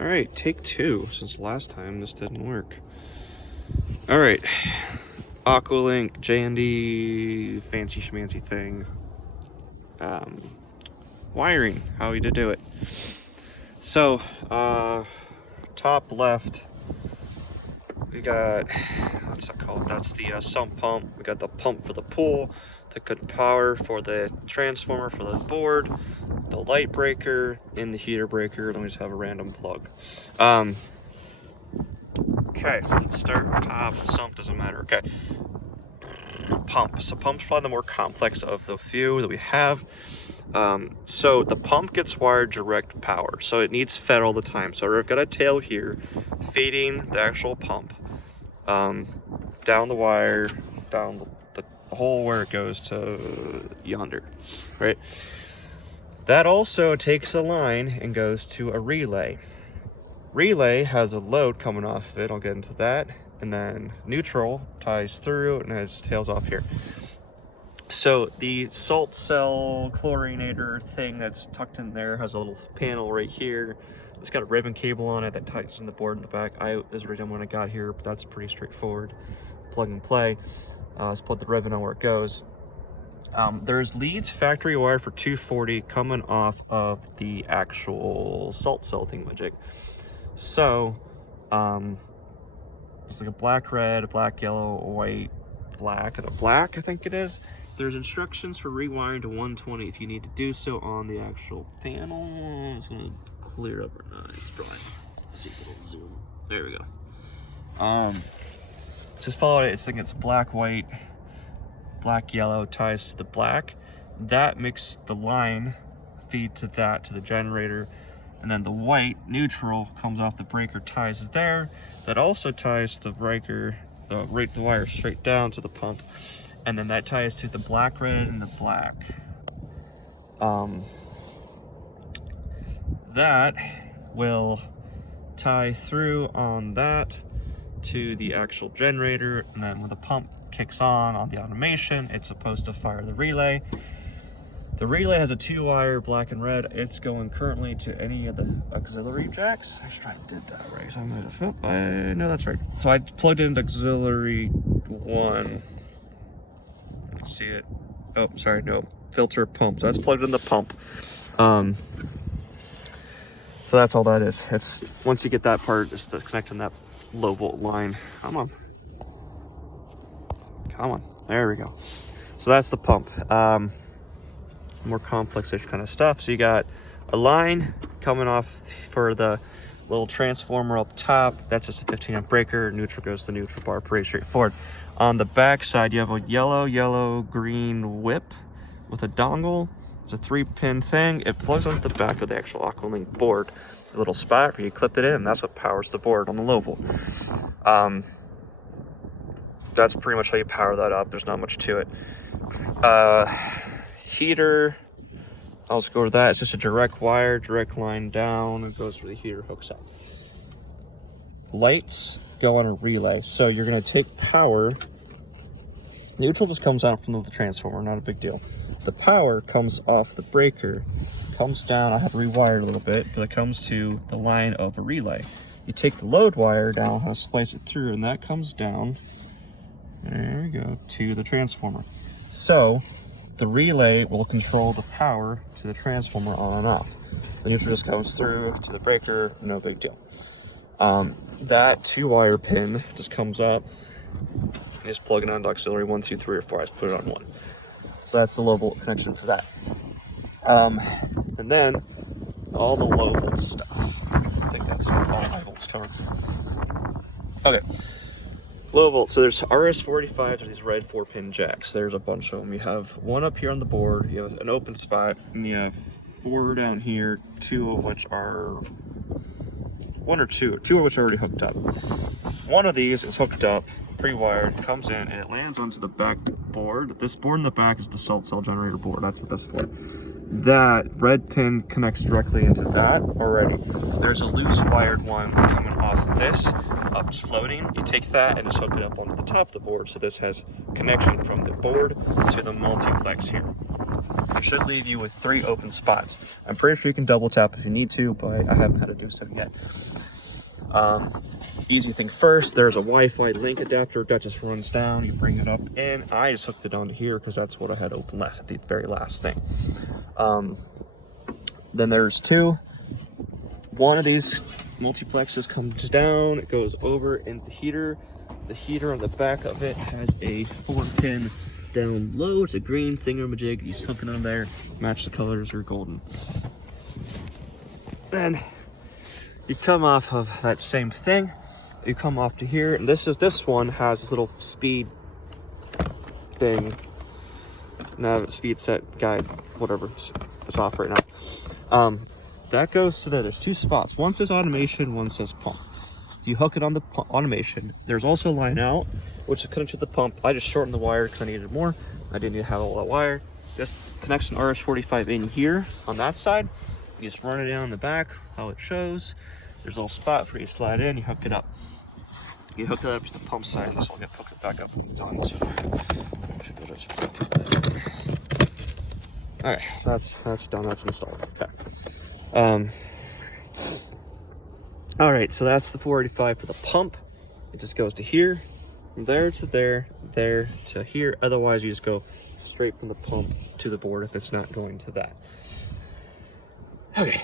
All right, take two, since last time this didn't work. All right, Aqualink, Jandy, fancy schmancy thing. Wiring, how we to do it. So, top left, we got, what's that called? That's the sump pump. We got the pump for the pool, the good power for the transformer for the board, the light breaker, and the heater breaker. Then we just have a random plug. Okay, so let's start top. The sump doesn't matter. Okay. Pump. So pump's probably the more complex of the few that we have. So the pump gets wired direct power, so it needs fed all the time. So we've got a tail here feeding the actual pump down the wire, down the hole where it goes to yonder, right? That also takes a line and goes to a relay. Relay has a load coming off it, I'll get into that, and then neutral ties through and has tails off here. So the salt cell chlorinator thing that's tucked in there has a little panel right here. It's got a ribbon cable on it that ties in the board in the back. I was redone when I got here, but that's pretty straightforward. Plug and play. Let's put the ribbon on where it goes. There's leads factory wired for 240 coming off of the actual salt cell thingamajig. So, it's like a black, red, a black, yellow, a white, black, and a black, I think it is. There's instructions for rewiring to 120 if you need to do so on the actual panel. It's gonna clear up or not. It's drawing. Let's see if it'll zoom. There we go. Just follow it. It's black, white, black, yellow ties to the black. That makes the line feed to that, to the generator. And then the white, neutral, comes off the breaker, ties there. That also ties the breaker, the wire straight down to the pump. And then that ties to the black, red, and the black. That will tie through on that to the actual generator. And then when the pump kicks on the automation, it's supposed to fire the relay. The relay has a 2-wire black and red. It's going currently to any of the auxiliary jacks. I should try to did that right. So I'm gonna flip. I know that's right. So I plugged in auxiliary 1. Let's see it. Oh, sorry, no. Filter pump. So that's plugged in the pump. So that's all that is. It's once you get that part, it's connecting that low volt line. Come on. Come on. There we go. So that's the pump. More complex-ish kind of stuff. So you got a line coming off for the little transformer up top. That's just a 15-amp breaker. Neutral goes to the neutral bar. Pretty straightforward. On the back side, you have a yellow, green whip with a dongle. It's a 3-pin thing. It plugs onto the back of the actual Aqualink board. There's a little spot where you clip it in, and that's what powers the board on the low volt. That's pretty much how you power that up. There's not much to it. Heater, I'll just go to that. It's just a direct wire, direct line down. It goes where the heater hooks up. Lights go on a relay. So you're going to take power. Neutral just comes out from the transformer, not a big deal. The power comes off the breaker, comes down. I have to rewire it a little bit, but it comes to the line of a relay. You take the load wire down, how to splice it through, and that comes down, there we go, to the transformer. So the relay will control the power to the transformer on and off. The neutral just comes through to the breaker, no big deal. That 2-wire pin just comes up. You just plug it onto auxiliary 1, 2, 3, or 4. I just put it on 1. So that's the low volt connection for that. And then all the low volt stuff. I think that's all high volts covered. Okay. Low volt, so there's RS-45s, there's these red 4-pin jacks. There's a bunch of them. You have one up here on the board, you have an open spot, and you have 4 down here, 2 of which are, 1 or 2 of which are already hooked up. One of these is hooked up, pre-wired, comes in, and it lands onto the back board. This board in the back is the salt cell generator board, that's what that's for. That red pin connects directly into that already. There's a loose wired one coming off this, up just floating. You take that and just hook it up onto the top of the board. So this has connection from the board to the multiplex here. It should leave you with 3 open spots. I'm pretty sure you can double tap if you need to, but I haven't had to do so yet. Easy thing first, there's a Wi-Fi link adapter that just runs down. You bring it up in. I just hooked it onto here because that's what I had open last at the very last thing. Then there's 2. One of these multiplexes comes down, it goes over into the heater. The heater on the back of it has a 4-pin down low. It's a green thingamajig. You just hook it on there, match the colors, or golden. Then you come off of that same thing. You come off to here, and this one has this little speed thing. Now speed set guide, whatever, it's off right now. That goes to there. There's 2 spots. One says automation, one says pump. You hook it on the automation. There's also line out, which is connected to the pump. I just shortened the wire because I needed more. I didn't need to have all that wire. This connects an RS-45 in here on that side. You just run it down the back, how it shows. There's a little spot for you to slide in, you hook it up. You hook it up to the pump side. This will get hooked back up and done. So all right, that's done. That's installed. Okay. All right, so that's the 485 for the pump. It just goes to here, from there to there, there to here. Otherwise, you just go straight from the pump to the board if it's not going to that. Okay,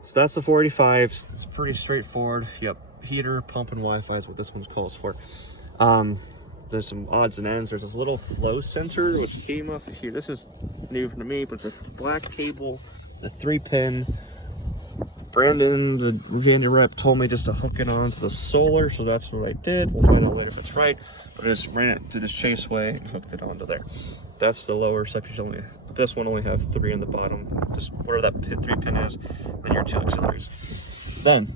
so that's the 485s. It's pretty straightforward. Yep, heater, pump, and Wi-Fi is what this one calls for. There's some odds and ends. There's this little flow sensor which came up here. This is new to me, but it's a black cable. It's a 3-pin. Brandon, the Jandy rep, told me just to hook it onto the solar, so that's what I did. We'll find out later if it's right, but I just ran it through this chase way and hooked it onto there. That's the lower section. This one only have 3 on the bottom, just whatever that 3-pin is, then your 2 auxiliaries. Then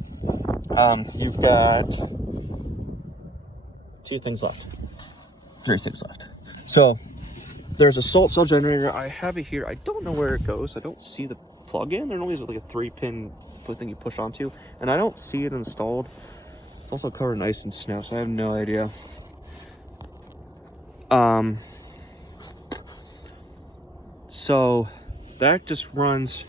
you've got 2 things left, 3 things left. So there's a salt cell generator. I have it here. I don't know where it goes. I don't see the plug-in. There normally is like a 3-pin thing you push onto, and I don't see it installed. It's also covered in ice and snow, so I have no idea. So that just runs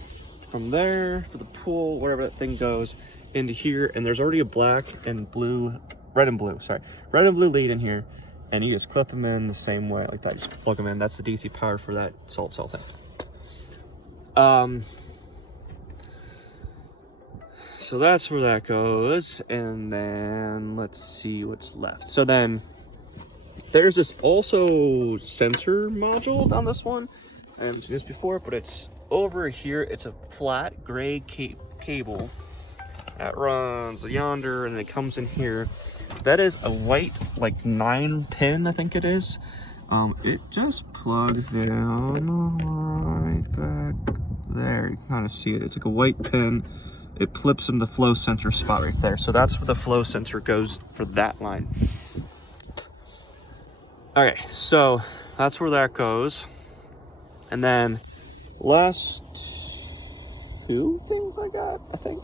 from there for the pool, wherever that thing goes, into here, and there's already a red and blue lead in here, and you just clip them in the same way like that. Just plug them in. That's the DC power for that salt cell thing. So that's where that goes, and then let's see what's left. So then there's this also sensor module on this one. I haven't seen this before, but it's over here. It's a flat gray cable that runs yonder, and it comes in here. That is a white, like 9-pin, I think it is. It just plugs down right back there. You can kind of see it. It's like a white pin. It clips in the flow sensor spot right there. So that's where the flow sensor goes for that line. Okay, so that's where that goes. And then last 2 things I got, I think.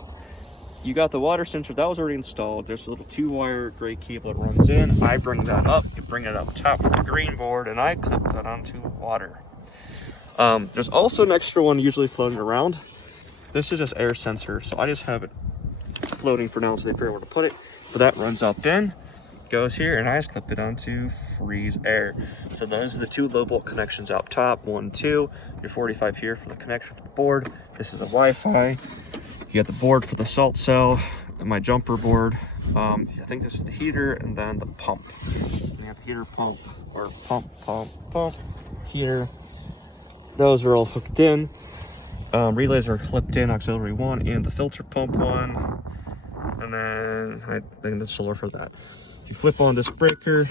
You got the water sensor, that was already installed. There's a little 2-wire gray cable that runs in. I bring that up, you bring it up top of the green board, and I clip that onto water. There's also an extra one usually floating around. This is just air sensor, so I just have it floating for now so they figure out where to put it. But that runs up in, goes here, and I just clip it onto freeze air. So those are the 2 low volt connections up top, 1, 2. Your 45 here for the connection to the board. This is a Wi-Fi. You got the board for the salt cell, and my jumper board. I think this is the heater, and then the pump. You have heater, pump, or pump, heater. Those are all hooked in. Relays are clipped in, auxiliary 1 and the filter pump 1. And then the solar for that. If you flip on this breaker,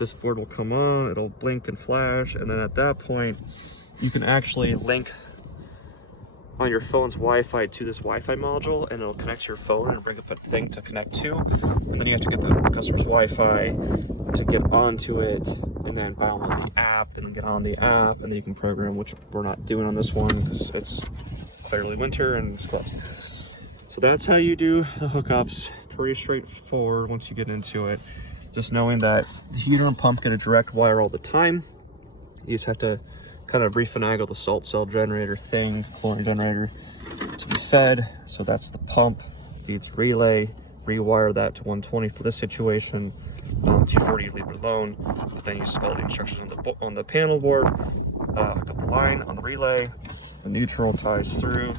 this board will come on, it'll blink and flash, and then at that point, you can actually link on your phone's Wi-Fi to this Wi-Fi module, and it'll connect to your phone and bring up a thing to connect to. And then you have to get the customer's Wi-Fi to get onto it, and then download the app, and then get on the app, and then you can program, which we're not doing on this one because it's clearly winter and it's closed. So that's how you do the hookups. Pretty straightforward once you get into it. Just knowing that the heater and pump get a direct wire all the time. You just have to kind of refinagle the salt cell generator thing, chlorine generator, to be fed. So that's the pump, feeds relay, rewire that to 120 for this situation, 240 leave it alone, but then you just follow the instructions on the panel board, got the line on the relay, the neutral ties through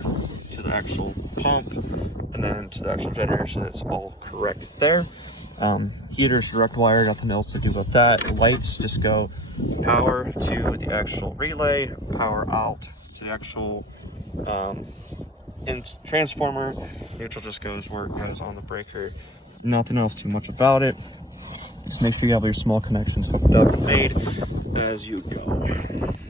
to the actual pump, and then to the actual generator, so it's all correct there. Heaters direct wire, nothing else to do about that. Lights just go power to the actual relay, power out to the actual transformer. Neutral just goes where it goes on the breaker. Nothing else too much about it. Just make sure you have your small connections hooked up and made as you go.